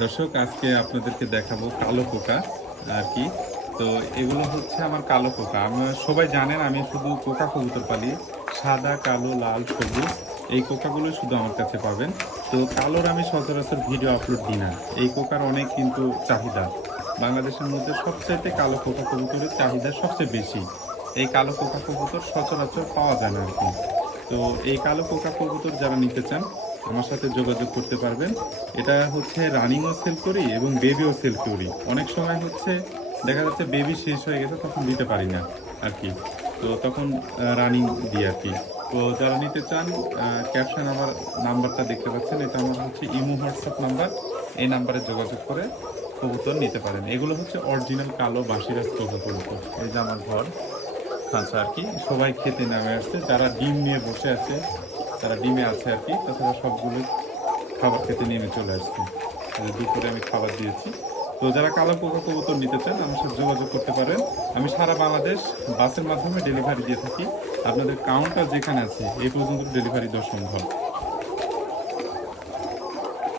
দর্শক, আজকে আপনাদেরকে দেখাবো কালো কোকা আর কি। তো এগুলো হচ্ছে আমার কালো কোকা। সবাই জানেন আমি শুধু কোকা কবুতর পালি। সাদা, কালো, লাল, সবুজ এই কোকাগুলো শুধু আমার কাছে পাবেন। তো কালোর আমি সচরাচর ভিডিও আপলোড দিই না। এই কোকার অনেক কিন্তু চাহিদা। বাংলাদেশের মধ্যে সবচাইতে কালো কোকা কবুতরের চাহিদা সবচেয়ে বেশি। এই কালো কোকা কবুতর সচরাচর পাওয়া যায় না আর কি। তো এই কালো কোকা কবুতর যারা নিতে চান আমার সাথে যোগাযোগ করতে পারবেন। এটা হচ্ছে রানিংও সেল করি এবং বেবিও সেল করি। অনেক সময় হচ্ছে দেখা যাচ্ছে বেবি শেষ হয়ে গেছে, তখন দিতে পারি না আর কি। তো তখন রানিং দিই আর কি। তো যারা নিতে চান, ক্যাপশন আমার নাম্বারটা দেখতে পাচ্ছেন, এটা আমার হচ্ছে ইমো হোয়াটসঅ্যাপ নাম্বার। এই নাম্বারে যোগাযোগ করে কবুতর নিতে পারেন। এগুলো হচ্ছে অরিজিনাল কালো বাঁশিরাজ কোকা কবুতর। এই যে আমার ঘর খাঁচা আর কি। সবাই খেতে নামে আসছে, যারা ডিম নিয়ে বসে আছে তারা ডিমে আছে আর কি। তাছাড়া সবগুলো খাবার খেতে নেমে চলে আসছে। দুপুরে আমি খাবার দিয়েছি। তো যারা কালো কোকা কবুতর নিতে চান আমার সাথে যোগাযোগ করতে পারেন। আমি সারা বাংলাদেশ বাসের মাধ্যমে ডেলিভারি দিয়ে থাকি। আপনাদের কাউন্টার যেখানে আছে এই পর্যন্ত ডেলিভারি দেওয়া সম্ভব।